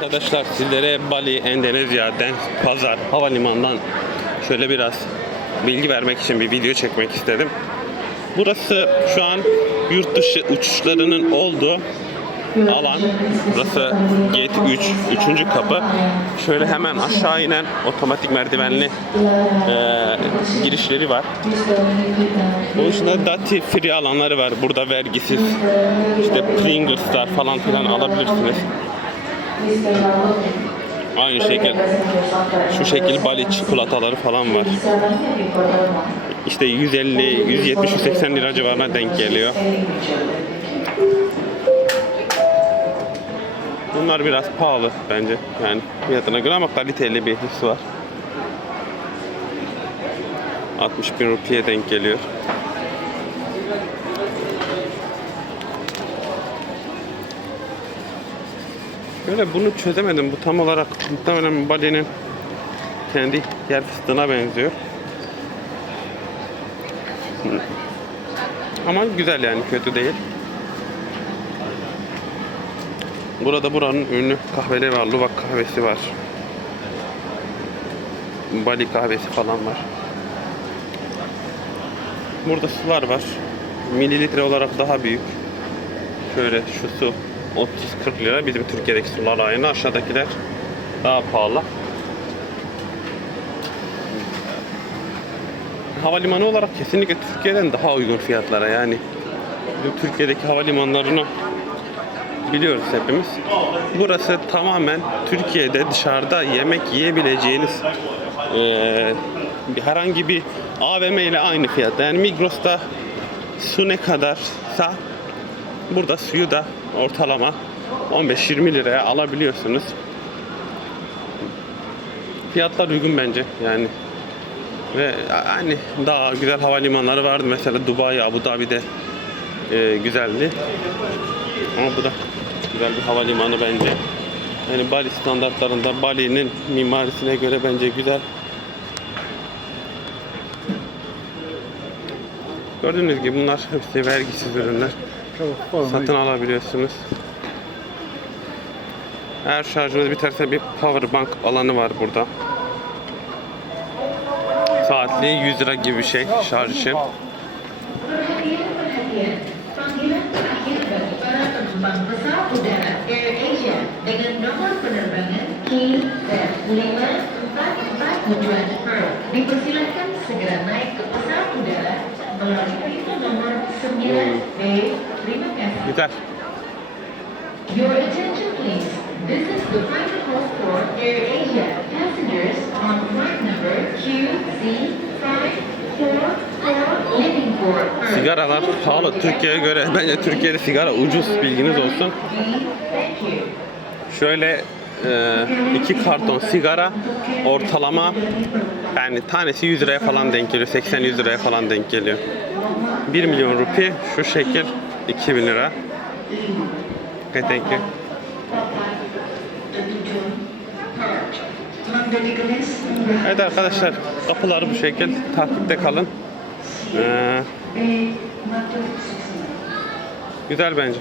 Arkadaşlar sizlere Bali, Endonezya'dan, Pazar, Havalimanı'ndan şöyle biraz bilgi vermek için bir video çekmek istedim. Burası şu an yurt dışı uçuşlarının olduğu alan. Burası Gate 3, 3. kapı. Şöyle hemen aşağı inen otomatik merdivenli eee, girişleri var. Bunun dışında duty free alanları var. Burada vergisiz işte Pringles'lar falan filan alabilirsiniz. Aynı şekil şu şekil Bali çikolataları falan var. İşte 150, 170, 180 lira civarına denk geliyor. Bunlar biraz pahalı bence yani fiyatına göre ama kaliteli bir his var. 60 bin rupiye denk geliyor. Böyle bunu çözemedim. Bu tam olarak muhtemelen Bali'nin kendi yer fıstığına benziyor. Ama güzel yani kötü değil. Burada buranın ünlü kahveleri var. Luwak kahvesi var. Bali kahvesi falan var. Burada sular var. Mililitre olarak daha büyük. Şöyle şu su 30-40 lira. Bizim Türkiye'deki sular aynı. Aşağıdakiler daha pahalı. Havalimanı olarak kesinlikle Türkiye'den daha uygun fiyatlara yani. Türkiye'deki havalimanlarını biliyoruz hepimiz. Burası tamamen Türkiye'de dışarıda yemek yiyebileceğiniz bir- herhangi bir AVM ile aynı fiyatta. Yani Migros'ta su ne kadarsa burada suyu da ortalama 15-20 liraya alabiliyorsunuz. Fiyatlar uygun bence yani. Ve hani daha güzel havalimanları vardı. Mesela Dubai, Abu Dhabi'de eee, güzeldi. Ama bu da güzel bir havalimanı bence. Yani Bali standartlarında Bali'nin mimarisine göre bence güzel. Gördüğünüz gibi bunlar hepsi vergisiz ürünler. Satın alabiliyorsunuz. Eğer şarjınız biterse bir power bank alanı var burada. Saatliği 100 lira gibi bir şey şarj için. Panggilan terakhir bagi para penumpang pesawat udara Air Asia dengan nomor penerbangan Q-544 tujuan Perth dipersilakan segera naik ke pesawat udara melalui pintu nomor 9B. Terima kasih. Güzel. Your attention please. This is the final call for Air Asia passengers on flight number QZ544 leaving for Perth. Sigaralar pahalı. Türkiye'ye göre bence Türkiye'de sigara ucuz bilginiz olsun. Şöyle iki karton sigara ortalama yani tanesi 100 liraya falan denk geliyor. 80-100 liraya falan denk geliyor. 1 milyon rupi şu şekil 2000 lira. Okay, thank you. Evet arkadaşlar kapıları bu şekil takipte kalın. Ee, güzel bence.